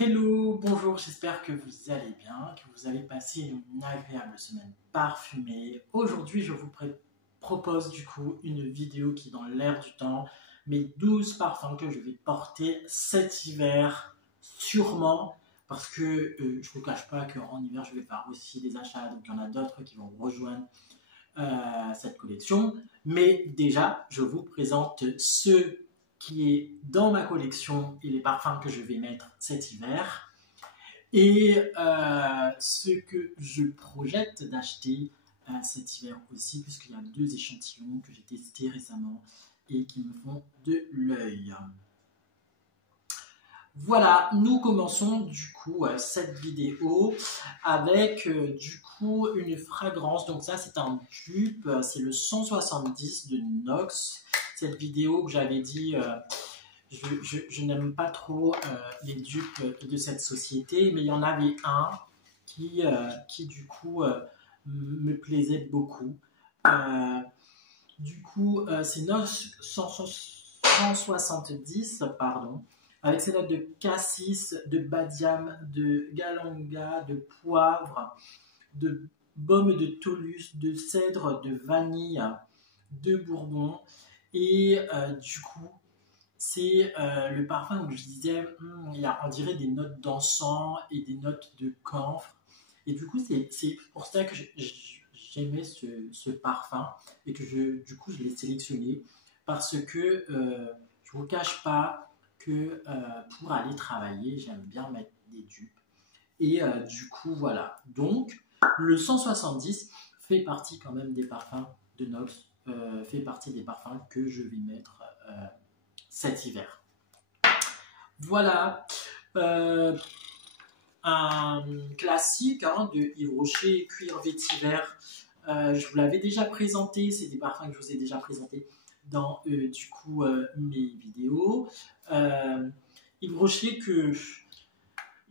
Hello, bonjour, j'espère que vous allez bien, que vous avez passé une agréable semaine parfumée. Aujourd'hui, je vous propose du coup une vidéo qui est dans l'air du temps, mes 12 parfums que je vais porter cet hiver, sûrement, parce que je ne vous cache pas qu'en hiver, je vais faire aussi des achats, donc il y en a d'autres qui vont rejoindre cette collection. Mais déjà, je vous présente ceux qui est dans ma collection et les parfums que je vais mettre cet hiver et ce que je projette d'acheter cet hiver aussi, puisqu'il y a 2 échantillons que j'ai testés récemment et qui me font de l'œil. Voilà, nous commençons du coup cette vidéo avec du coup une fragrance. Donc ça c'est un dupe, c'est le 170 de Nox. Cette vidéo que j'avais dit, je n'aime pas trop les dupes de cette société, mais il y en avait un qui du coup me plaisait beaucoup. C'est Nox 170, pardon, avec ses notes de cassis, de badiam, de galanga, de poivre, de baume de tolus, de cèdre, de vanille, de bourbon. Et du coup, c'est le parfum où je disais, on dirait des notes d'encens et des notes de camphre. Et du coup, c'est pour ça que j'aimais ce parfum et que du coup, je l'ai sélectionné parce que je ne vous cache pas que pour aller travailler, j'aime bien mettre des dupes. Et du coup, voilà. Donc, le 170 fait partie quand même des parfums de Nox, fait partie des parfums que je vais mettre cet hiver. Voilà. Un classique de Yves Rocher, cuir vétiver. Je vous l'avais déjà présenté, c'est des parfums que je vous ai déjà présentés dans du coup mes vidéos. Yves Rocher que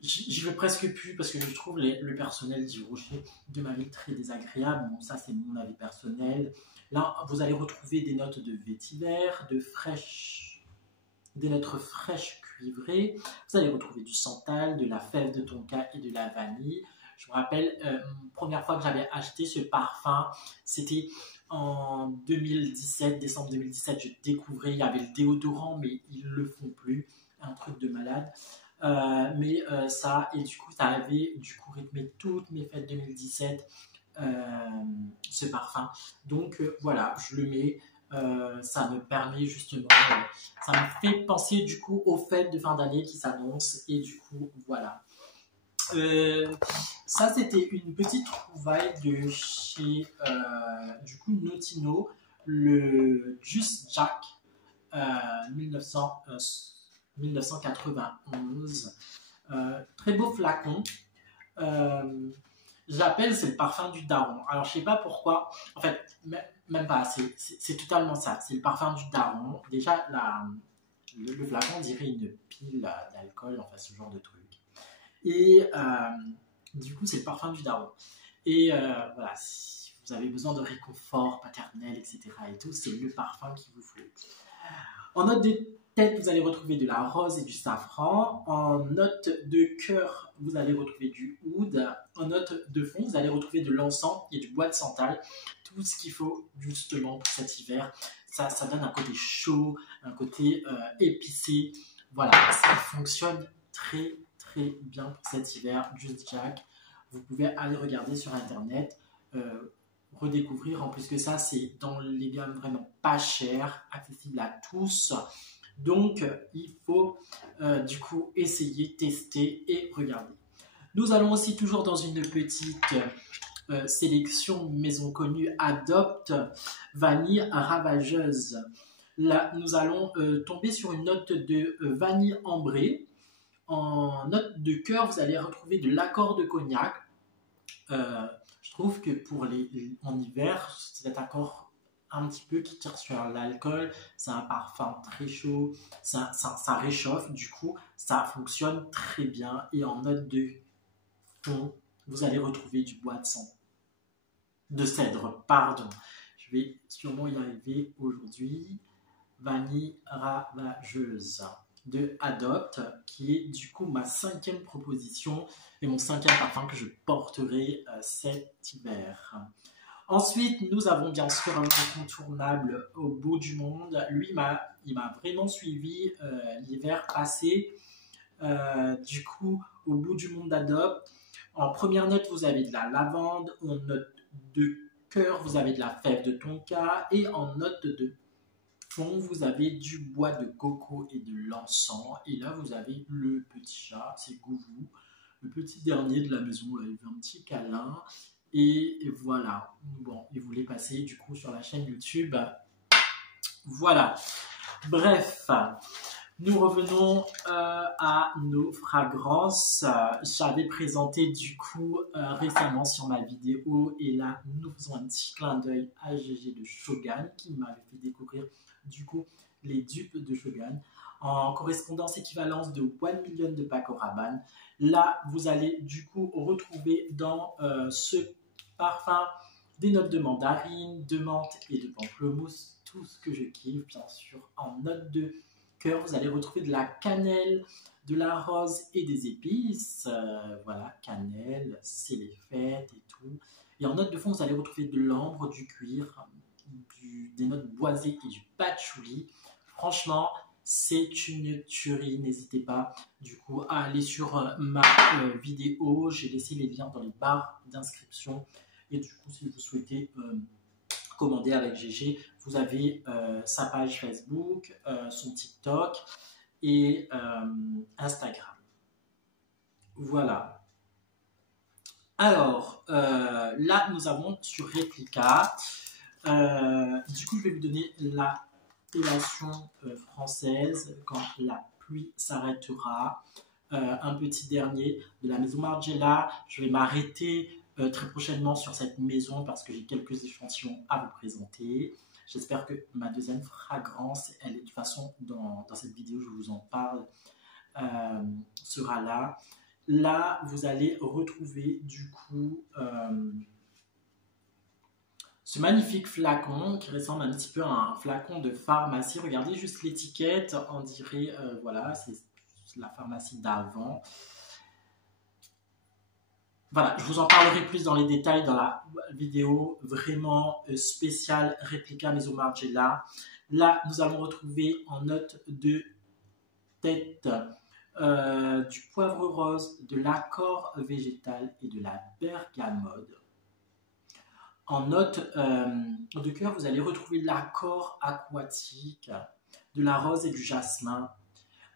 j'y vais presque plus parce que je trouve le personnel d'Yves Rocher de ma vie très désagréable. Bon, ça c'est mon avis personnel. Là, vous allez retrouver des notes de vétiver, des notes fraîches cuivrées. Vous allez retrouver du santal, de la fève de tonka et de la vanille. Je me rappelle, première fois que j'avais acheté ce parfum, c'était en 2017, décembre 2017. Je découvrais, il y avait le déodorant, mais ils ne le font plus. Un truc de malade. Et du coup, ça avait du coup rythmé toutes mes fêtes 2017, ce parfum. Donc voilà, je le mets. Ça me permet justement, ça me fait penser du coup aux fêtes de fin d'année qui s'annoncent et du coup voilà. Ça c'était une petite trouvaille de chez du coup Notino, le Just Jack 1991. Très beau flacon. J'appelle, c'est le parfum du daron. Alors, je sais pas pourquoi. En fait, même pas. C'est totalement ça. C'est le parfum du daron. Déjà, le flacon dirait une pile d'alcool, enfin, ce genre de truc. Et du coup, c'est le parfum du daron. Et voilà, si vous avez besoin de réconfort paternel, etc. et tout, c'est le parfum qu'il vous faut. En note de tête, vous allez retrouver de la rose et du safran. En note de cœur, vous allez retrouver du oud. En note de fond, vous allez retrouver de l'encens et du bois de santal. Tout ce qu'il faut justement pour cet hiver. Ça donne un côté chaud, un côté épicé. Voilà, ça fonctionne très très bien pour cet hiver. Just Jack. Vous pouvez aller regarder sur internet. Redécouvrir. En plus que ça, c'est dans les gammes vraiment pas chères, accessibles à tous. Donc, il faut du coup essayer, tester et regarder. Nous allons aussi toujours dans une petite sélection maison connue Adopte vanille ravageuse. Là, nous allons tomber sur une note de vanille ambrée. En note de cœur, vous allez retrouver de l'accord de cognac. Je trouve que en hiver, cet accord un petit peu qui tire sur l'alcool, c'est un parfum très chaud, ça réchauffe, du coup, ça fonctionne très bien. Et en note de fond, vous allez retrouver du bois de cèdre, pardon. Je vais sûrement y arriver aujourd'hui. Vanille ravageuse. de Adopt, qui est du coup ma 5e proposition et mon 5e parfum que je porterai cet hiver. Ensuite, nous avons bien sûr un incontournable Au bout du monde. Lui, il m'a vraiment suivi l'hiver passé. Du coup, Au bout du monde d'Adopt. En première note, vous avez de la lavande. En note de cœur, vous avez de la fève de tonka. Et en note de fond, vous avez du bois de coco et de l'encens. Et là, vous avez le petit chat, c'est Gouvou, le petit dernier de la maison. Là, il fait un petit câlin. Et voilà. Bon, il voulait passer du coup sur la chaîne YouTube. Voilà. Bref. Nous revenons à nos fragrances. J'avais présenté du coup récemment sur ma vidéo et là nous faisons un petit clin d'œil à GG de Shogun qui m'avait fait découvrir du coup les dupes de Shogun en correspondance équivalence de 1 million de Paco Rabanne. Là vous allez du coup retrouver dans ce parfum des notes de mandarine, de menthe et de pamplemousse, tout ce que je kiffe bien sûr. En note de cœur, vous allez retrouver de la cannelle, de la rose et des épices. Voilà, cannelle, c'est les fêtes et tout. Et en note de fond, vous allez retrouver de l'ambre, du cuir, des notes boisées et du patchouli. Franchement, c'est une tuerie. N'hésitez pas du coup à aller sur ma vidéo. J'ai laissé les liens dans les barres d'inscription. Et du coup, si vous souhaitez commander avec GG, vous avez sa page Facebook, son TikTok et Instagram. Voilà. Alors, là, nous avons sur Réplica. Du coup, je vais vous donner l'appellation française quand la pluie s'arrêtera. Un petit dernier de la maison Margiela. Je vais m'arrêter très prochainement sur cette maison parce que j'ai quelques échantillons à vous présenter. J'espère que ma deuxième fragrance, elle est de toute façon dans cette vidéo, je vous en parle, sera là. Là, vous allez retrouver du coup ce magnifique flacon qui ressemble un petit peu à un flacon de pharmacie. Regardez juste l'étiquette, on dirait, voilà, c'est la pharmacie d'avant. Voilà, je vous en parlerai plus dans les détails dans la vidéo vraiment spéciale Réplica Maison Margiela. Là, nous allons retrouver en note de tête du poivre rose, de l'accord végétal et de la bergamote. En note de cœur, vous allez retrouver l'accord aquatique, de la rose et du jasmin.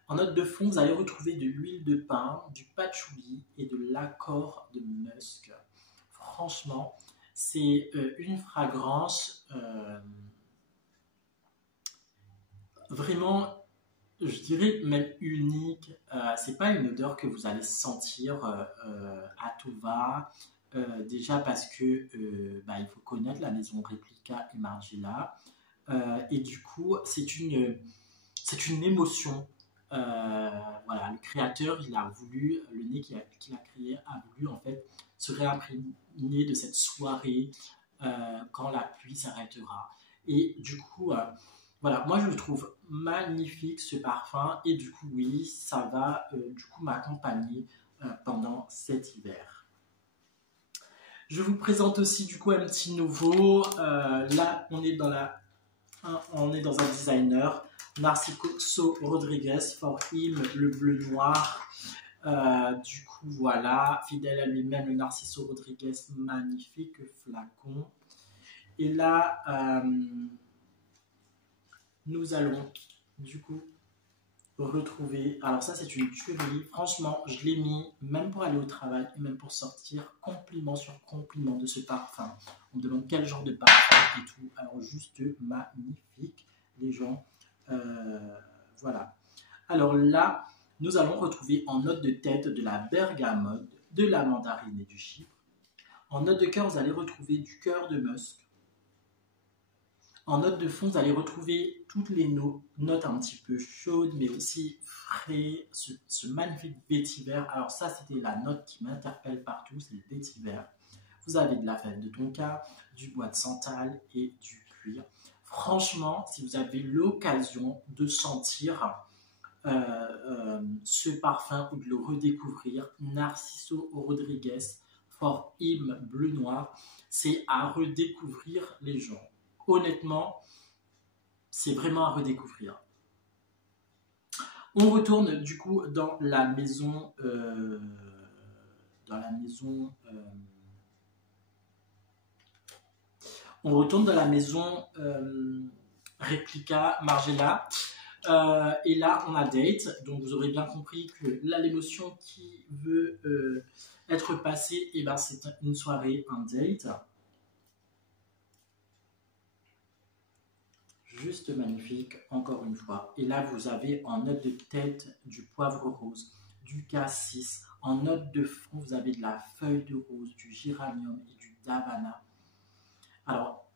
En note de fond, vous allez retrouver de l'huile de pin, du patchouli et de l'accord de musc. Franchement, c'est une fragrance vraiment, je dirais même unique. C'est pas une odeur que vous allez sentir à tout va. Déjà parce que il faut connaître la maison Réplica et Margiela. Et du coup, c'est une émotion. Voilà, le créateur, il a voulu, le nez qu'il a créé a voulu en fait se réimprégner de cette soirée quand la pluie s'arrêtera. Et du coup, voilà, moi je le trouve magnifique ce parfum et du coup oui, ça va du coup m'accompagner pendant cet hiver. Je vous présente aussi du coup un petit nouveau. Là, on est dans un designer. Narciso Rodriguez, for him, le bleu noir. Du coup, voilà, fidèle à lui-même, le Narciso Rodriguez, magnifique flacon. Et là, nous allons du coup retrouver. Alors, ça, c'est une tuerie. Franchement, je l'ai mis même pour aller au travail et même pour sortir, compliment sur compliment de ce parfum. On me demande quel genre de parfum et tout. Alors, juste magnifique, les gens. Voilà. Alors là, nous allons retrouver en note de tête de la bergamote, de la mandarine et du chypre. En note de cœur, vous allez retrouver du cœur de musc. En note de fond, vous allez retrouver toutes les notes un petit peu chaudes, mais aussi frais, ce magnifique vétiver. Alors ça, c'était la note qui m'interpelle partout, c'est le vétiver. Vous avez de la fève de tonka, du bois de santal et du cuir. Franchement, si vous avez l'occasion de sentir ce parfum ou de le redécouvrir. Narciso Rodriguez For Him Bleu Noir, c'est à redécouvrir les gens. Honnêtement, c'est vraiment à redécouvrir. On retourne du coup dans la maison, on retourne dans la maison Réplica Margiela. Et là, on a date. Donc, vous aurez bien compris que là, l'émotion qui veut être passée, eh ben, c'est une soirée, un date. Juste magnifique, encore une fois. Et là, vous avez en note de tête du poivre rose, du cassis. En note de fond, vous avez de la feuille de rose, du géranium et du davana. Alors,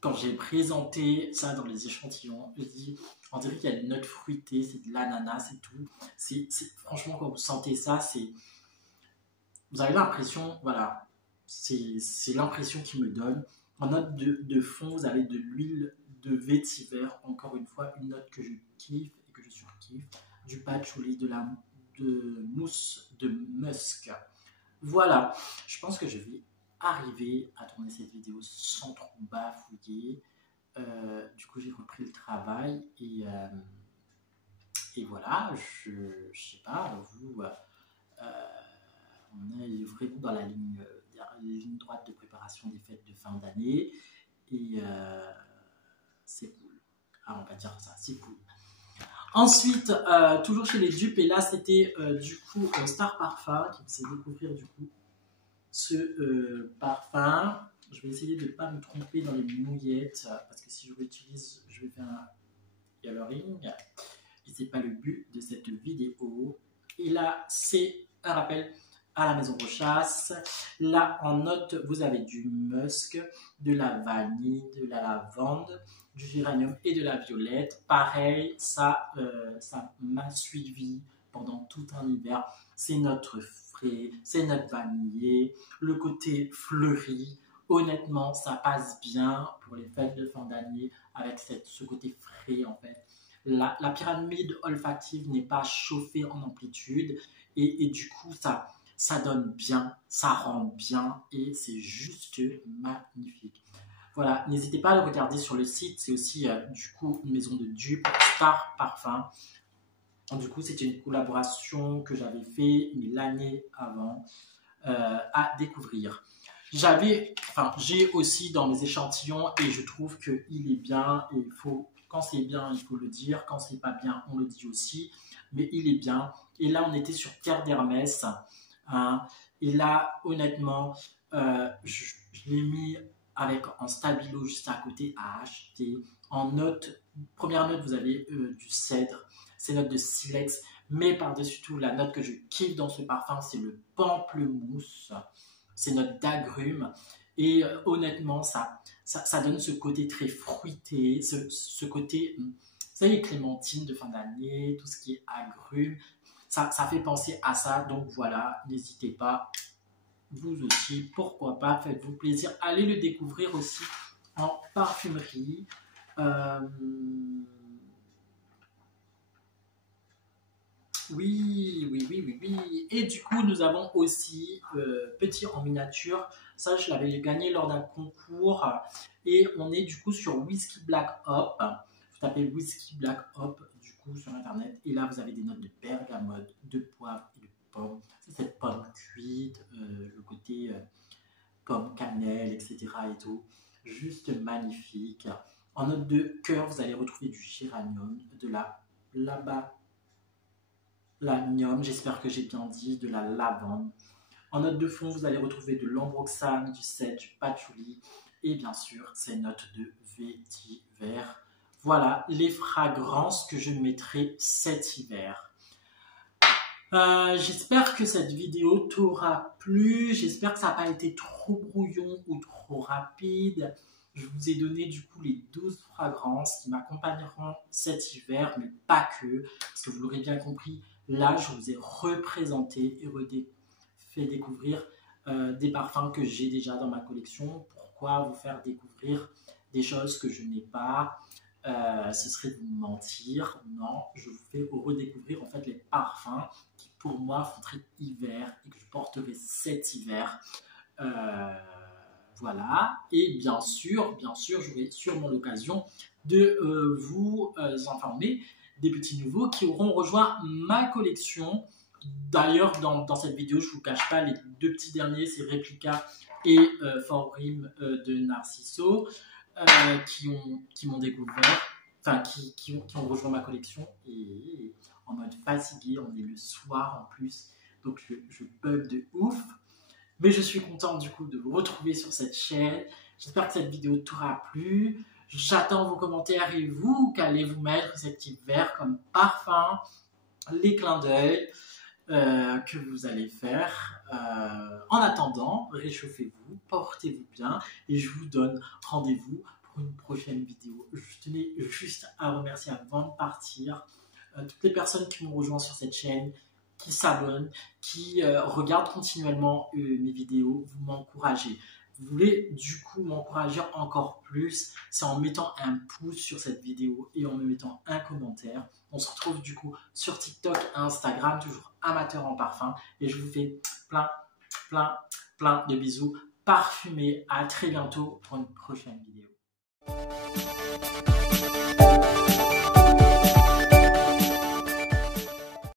quand j'ai présenté ça dans les échantillons, je dis, on dirait qu'il y a une note fruitée, c'est de l'ananas et tout. Franchement, quand vous sentez ça, vous avez l'impression, voilà, c'est l'impression qu'il me donne. En note de fond, vous avez de l'huile de vétiver, encore une fois, une note que je kiffe et que je surkiffe, du patchouli, de mousse de musk. Voilà, je pense que je vais arriver à tourner cette vidéo sans trop bafouiller. Du coup, j'ai repris le travail et voilà, je sais pas, vous, on est vraiment dans la ligne droite de préparation des fêtes de fin d'année et c'est cool. Ah, on va dire ça, c'est cool. Ensuite, toujours chez les dupes, et là c'était du coup Star Parfum qui me fait découvrir du coup ce parfum. Je vais essayer de ne pas me tromper dans les mouillettes parce que si je l'utilise, je vais faire un coloring et c'est pas le but de cette vidéo. Et là, c'est un rappel à la maison Rochas. Là, en note, vous avez du musk, de la vanille, de la lavande, du géranium et de la violette. Pareil, ça m'a suivi pendant tout un hiver. C'est notre frais, c'est notre vanillé, le côté fleuri. Honnêtement, ça passe bien pour les fêtes de fin d'année avec ce côté frais en fait. La pyramide olfactive n'est pas chauffée en amplitude et du coup, ça donne bien, ça rend bien et c'est juste magnifique. Voilà, n'hésitez pas à le regarder sur le site, c'est aussi du coup une maison de dupes, Star Parfum. Du coup, c'était une collaboration que j'avais fait l'année avant à découvrir. J'ai aussi dans mes échantillons et je trouve qu'il est bien et quand c'est bien, il faut le dire, quand c'est pas bien, on le dit aussi, mais il est bien. Et là, on était sur Terre d'Hermès, hein, et là, honnêtement, je l'ai mis en stabilo juste à côté à acheter. En note, première note, vous avez du cèdre, c'est note de silex, mais par-dessus tout, la note que je kiffe dans ce parfum, c'est le pamplemousse. C'est note d'agrumes et honnêtement ça donne ce côté très fruité, ce côté, vous savez, clémentine de fin d'année, tout ce qui est agrumes, ça fait penser à ça. Donc voilà, n'hésitez pas, vous aussi, pourquoi pas, faites-vous plaisir, allez le découvrir aussi en parfumerie. Oui. Et du coup, nous avons aussi, petit en miniature, ça je l'avais gagné lors d'un concours. Et on est du coup sur Whisky Black Hop. Vous tapez Whisky Black Hop du coup sur internet. Et là, vous avez des notes de bergamote, de poivre et de pomme. C'est cette pomme cuite, le côté pomme cannelle, etc. et tout. Juste magnifique. En note de cœur, vous allez retrouver du géranium, de la l'agnium, j'espère que j'ai bien dit, de la lavande. En note de fond, vous allez retrouver de l'ambroxane, du cèdre, du patchouli et bien sûr, ces notes de vétiver. Voilà les fragrances que je mettrai cet hiver. J'espère que cette vidéo t'aura plu. J'espère que ça n'a pas été trop brouillon ou trop rapide. Je vous ai donné du coup les 12 fragrances qui m'accompagneront cet hiver, mais pas que, parce que vous l'aurez bien compris, là je vous ai représenté et fait découvrir des parfums que j'ai déjà dans ma collection. Pourquoi vous faire découvrir des choses que je n'ai pas? ce serait de vous mentir. Non, je vous fais redécouvrir en fait les parfums qui pour moi font très hiver et que je porterai cet hiver. Voilà, et bien sûr, j'aurai sûrement l'occasion de vous informer des petits nouveaux qui auront rejoint ma collection. D'ailleurs, dans cette vidéo, je ne vous cache pas, les deux petits derniers, c'est Replica et For Rim de Narciso, qui m'ont découvert, enfin, qui ont rejoint ma collection, et en mode fatigué, on est le soir en plus, donc je bug de ouf. Mais je suis content du coup de vous retrouver sur cette chaîne. J'espère que cette vidéo t'aura plu. J'attends vos commentaires et vous, qu'allez-vous mettre cet hiver comme parfum, les clins d'œil que vous allez faire. En attendant, réchauffez-vous, portez-vous bien et je vous donne rendez-vous pour une prochaine vidéo. Je tenais juste à remercier avant de partir toutes les personnes qui m'ont rejoint sur cette chaîne, qui s'abonnent, qui regardent continuellement mes vidéos, vous m'encouragez. Vous voulez du coup m'encourager encore plus, c'est en mettant un pouce sur cette vidéo et en me mettant un commentaire. On se retrouve du coup sur TikTok et Instagram, toujours amateur en parfum. Et je vous fais plein de bisous parfumés. À très bientôt pour une prochaine vidéo.